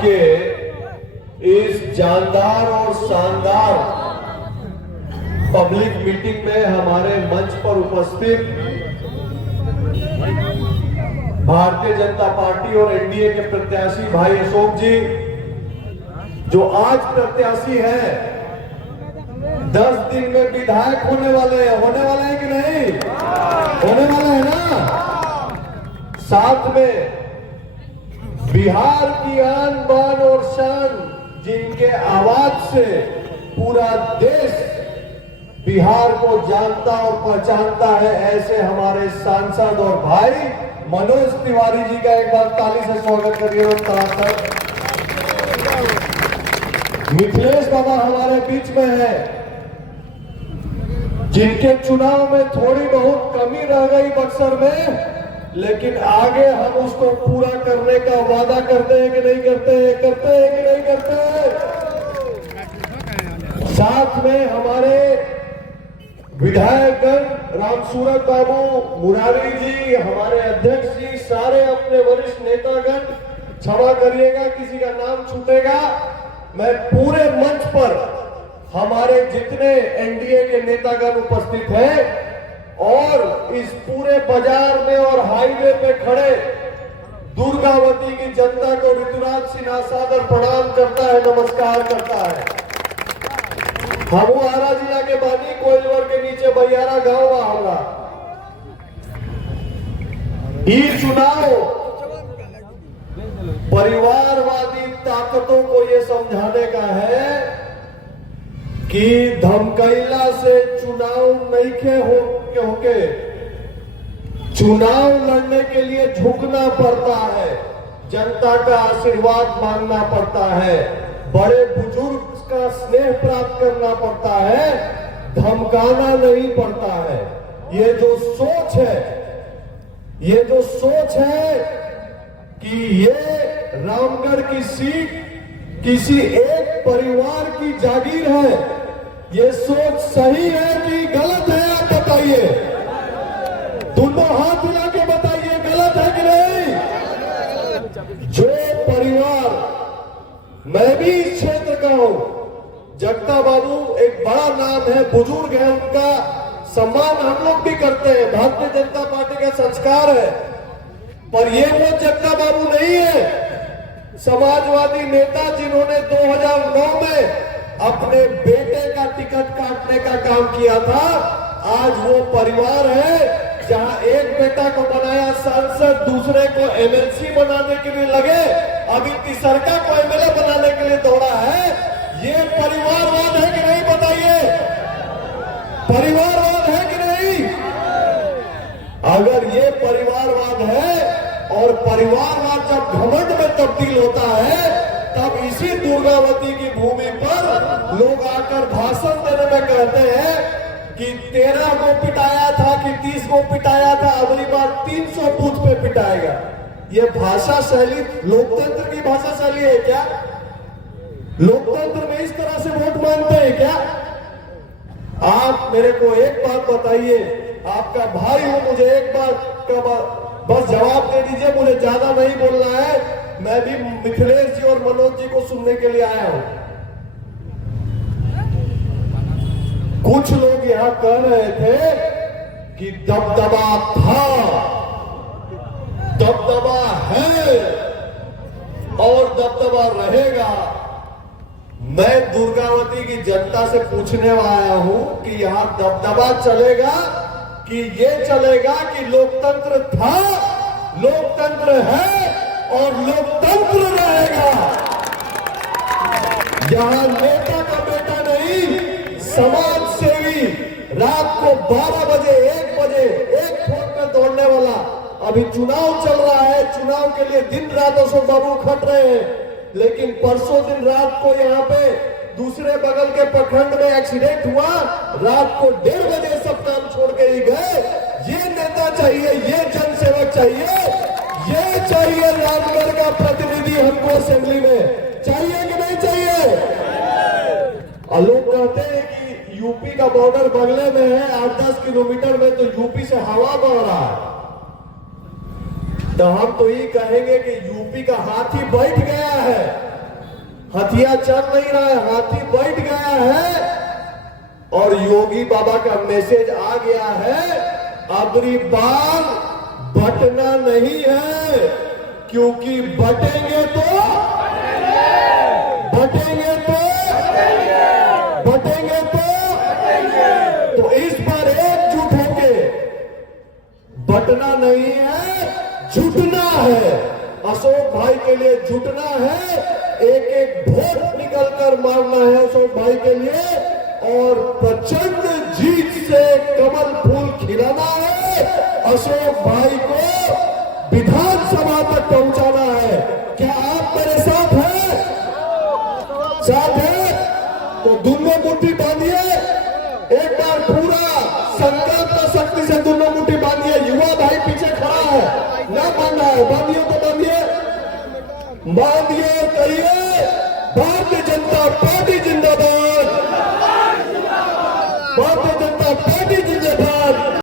के इस जानदार और शानदार पब्लिक मीटिंग में हमारे मंच पर उपस्थित भारतीय जनता पार्टी और एनडीए के प्रत्याशी भाई अशोक जी, जो आज प्रत्याशी हैं, 10 दिन में विधायक होने वाले हैं कि नहीं? होने वाले हैं ना? साथ में बिहार की आन बान और शान, जिनके आवाज से पूरा देश बिहार को जानता और पहचानता है, ऐसे हमारे सांसद और भाई मनोज तिवारी जी का एक बार ताली से स्वागत करिए। मिथिलेश बाबा हमारे बीच में है, जिनके चुनाव में थोड़ी बहुत कमी रह गई बक्सर में, लेकिन आगे हम उसको पूरा करने का वादा करते हैं कि नहीं करते हैं? करते हैं कि नहीं करते? साथ में हमारे विधायकगण रामसूरत बाबू, मुरारी जी, हमारे अध्यक्ष जी, सारे अपने वरिष्ठ नेतागण, क्षमा करिएगा किसी का नाम छूटेगा। मैं पूरे मंच पर हमारे जितने एनडीए के नेतागण उपस्थित हैं और इस पूरे बाजार में और हाईवे पे खड़े दुर्गावती की जनता को ऋतुराज सिन्हा सादर प्रणाम करता है, नमस्कार करता है। हम आरा जिला के बानी कोइलवर के नीचे बहियारा गांव होगा। ये चुनाव परिवारवादी ताकतों को ये समझाने का है कि धमकैला से चुनाव नहीं होके चुनाव लड़ने के लिए झुकना पड़ता है, जनता का आशीर्वाद मांगना पड़ता है, बड़े बुजुर्ग का स्नेह प्राप्त करना पड़ता है, धमकाना नहीं पड़ता है। ये जो सोच है कि ये रामगढ़ की सीट किसी एक परिवार की जागीर है, ये सोच सही है कि गलत है? आप बताइए, दोनों हाथ मिला के बताइए, गलत है कि नहीं? जो परिवार, मैं भी इस क्षेत्र का हूं, जगता बाबू एक बड़ा नाम है, बुजुर्ग है, उनका सम्मान हम लोग भी करते हैं, भारतीय जनता पार्टी का संस्कार है, पर ये वो जगता बाबू नहीं है, समाजवादी नेता जिन्होंने 2009 में अपने बेटे का टिकट काटने का काम किया था। आज वो परिवार है जहां एक बेटा को बनाया सांसद, दूसरे को एमएलसी बनाने के लिए लगे, अभी तीसरा को एमएलए बनाने के लिए दौड़ा है। ये परिवारवाद है कि नहीं? बताइए, परिवारवाद है कि नहीं? अगर ये परिवारवाद है और परिवारवाद जब घमंड में तब्दील होता है, तब इसी दुर्गावती की भूमि पर लोग आकर भाषण देने में कहते हैं कि 13 को पिटाया था कि 30 को पिटाया था, अगली बार 300 बूथ पे पिटाएगा। ये भाषा शैली लोकतंत्र की भाषा शैली है क्या? लोकतंत्र में इस तरह से वोट मांगते हैं क्या? आप मेरे को एक बात बताइए, आपका भाई हूं, मुझे एक बात का बस जवाब दे दीजिए, मुझे ज्यादा नहीं बोलना है। मैं भी मिथिलेश जी और मनोज जी को सुनने के लिए आया हूं। कुछ लोग यहां कह रहे थे कि दबदबा था, दबदबा है और दबदबा रहेगा। मैं दुर्गावती की जनता से पूछने आया हूं कि यहां दबदबा चलेगा कि ये चलेगा कि लोकतंत्र था, लोकतंत्र है और लोकतंत्र रहेगा। यहां नेता का बेटा नहीं, समाज सेवी, रात को 12 बजे 1 बजे एक फोन पे दौड़ने वाला। अभी चुनाव चल रहा है, चुनाव के लिए दिन रात अशोक बाबू खट रहे हैं, लेकिन परसों दिन रात को यहाँ पे दूसरे बगल के प्रखंड में एक्सीडेंट हुआ, रात को 1:30 बजे सब काम छोड़ के ही गए। ये नेता चाहिए, ये जनसेवक चाहिए, ये चाहिए रामगढ़ का प्रतिनिधि हमको असेंबली में, चाहिए कि नहीं चाहिए? और लोग कहते हैं कि यूपी का बॉर्डर बगले में है, 8-10 किलोमीटर में, तो यूपी से हवा बह रहा है। तो हम तो ये कहेंगे कि यूपी का हाथी बैठ गया है, हथिया चल नहीं रहा है, हाथी बैठ गया है और योगी बाबा का मैसेज आ गया है, अबरी बार बटना नहीं है, क्योंकि बटेंगे तो तो इस बार एकजुट होके बटना नहीं है, जुटना है। अशोक भाई के लिए जुटना है, एक एक वोट निकलकर मारना है अशोक भाई के लिए, और प्रचंड जीत से कमल फूल खिलाना है, अशोक भाई को विधानसभा तक पहुंचाना है। क्या आप मेरे साथ हैं? साथ है तो दोनों मुट्ठी बांधिए, एक बार पूरा संकल्प शक्ति से दोनों मुट्ठी बांधिए। युवा भाई पीछे खड़ा है, ना बांधा है, बांधिए तो बांधिए, बांधिए, कहिए भारतीय जनता पार्टी जिंदाबाद, भारतीय जनता पार्टी जिंदाबाद।